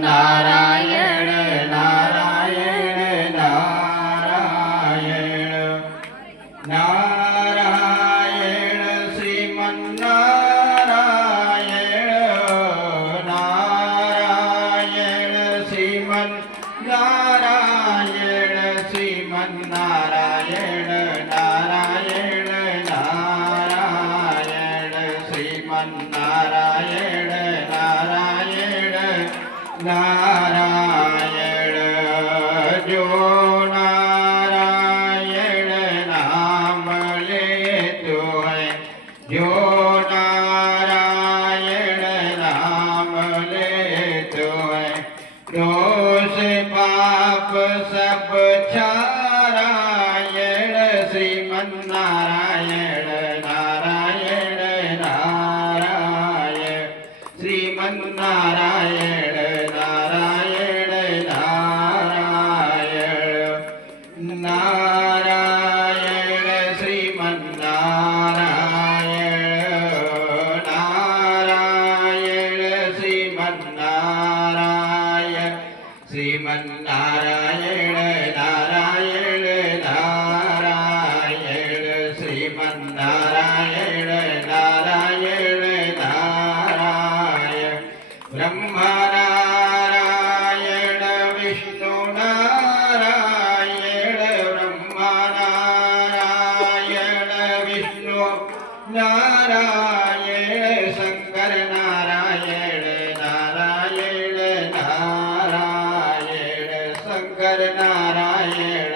શ્રીમન્નારાયણ નારાયણ નારાયણ નારાયણ શ્રીમન્નારાયણ નારાયણ શ્રીમન્નારાયણ શ્રીમન્નારાયણ નારાયણ નારાયણ શ્રીમન્નારાયણ નારાયણ જો નારાયણ નામ લેતો હૈ જો નારાયણ નામ લેતો હૈ दोष पाप सब छारायण श्रीमन्नारायण नारायण नारायण श्रीमन्नारायण नारायण नारायण नारायण श्रीमन्नारायण नारायण श्रीमन्नारायण श्रीमन्नारायण नारायण नारायण श्रीमन्नारायण नारायण नारायण ब्रह्मनारायण विष्णु नारायण ब्रह्मनारायण विष्णु नारायण शंकर नारायण नारायण नारायण शंकर नारायण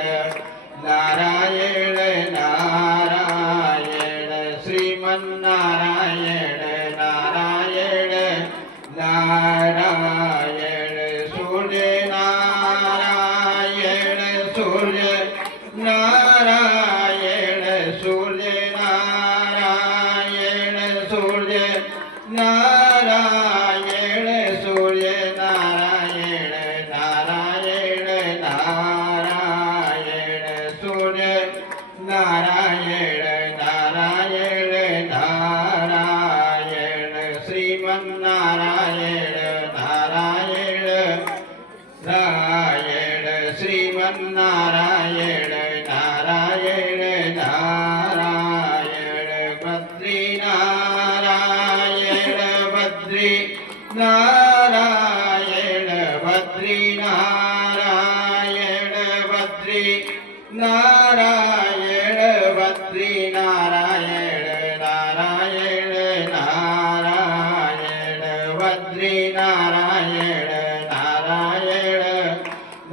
नारायण नारायण श्रीमन्नारायण नारायण नारायण सूर्य नारायण सूर्य नारायण सूर्य नारायण सूर्य नारायण सूर्य नारायण नारायण नारायण सूर्य नारायण नारायण नारायण श्रीमन्नारायण नारायण नारायण श्रीमन्नारायण नारायण नारायण बद्री नारायण बद्री नारायण बद्री नारायण बद्री नारायण बद्री नारायण नारायण नारायण बद्री नारायण नारायण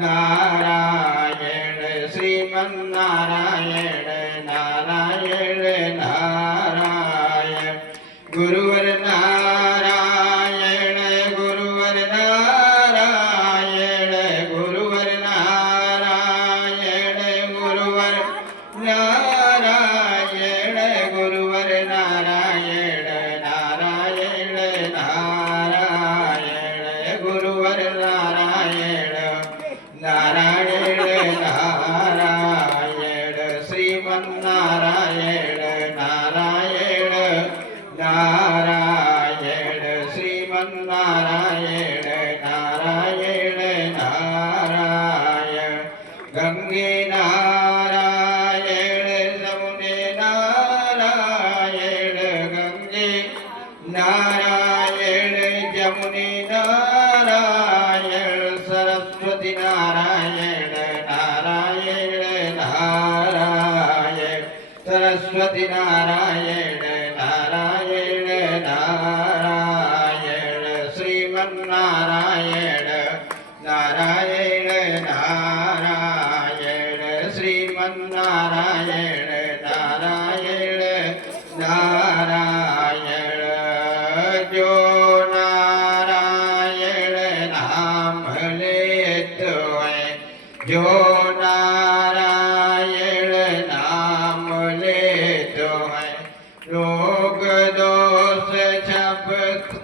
नारायण श्रीमन्नारायण नारायण नारायण गुरुवर नारायण गुरुवर नारायण गुरुवर नारायण गुरुवर नारायण गुरुवर नारायण नारायण नारायण गुरुवर नारायण नारायण नारायण श्रीमन्नारायण नारायण नारायण श्रीमन्नारायण नारायण नारायण गंगे नारायण यमुने नारायण गंगे नारायण यमुने नारायण सरस्वती नारायण नारायण नारायण सरस्वती नारायण नारायण नारायण श्रीमन्नारायण नारायण नारायण श्रीमन्नारायण नारायण नारायण जो नारायण नाम लेतो है जो नारायण नाम लेतो है रोग दोष छप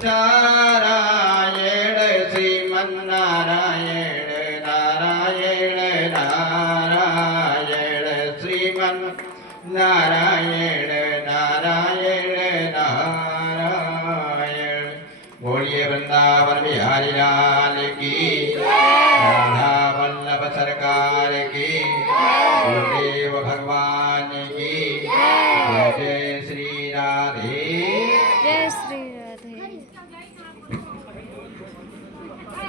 नारायण श्रीमन्नारायण नारायण नारायण श्रीमन्नारायण नारायण नारायण बोलिए बोलिए वृंदावन बिहारी लाल की राधा वल्लभ सरकार की गुरुदेव भगवान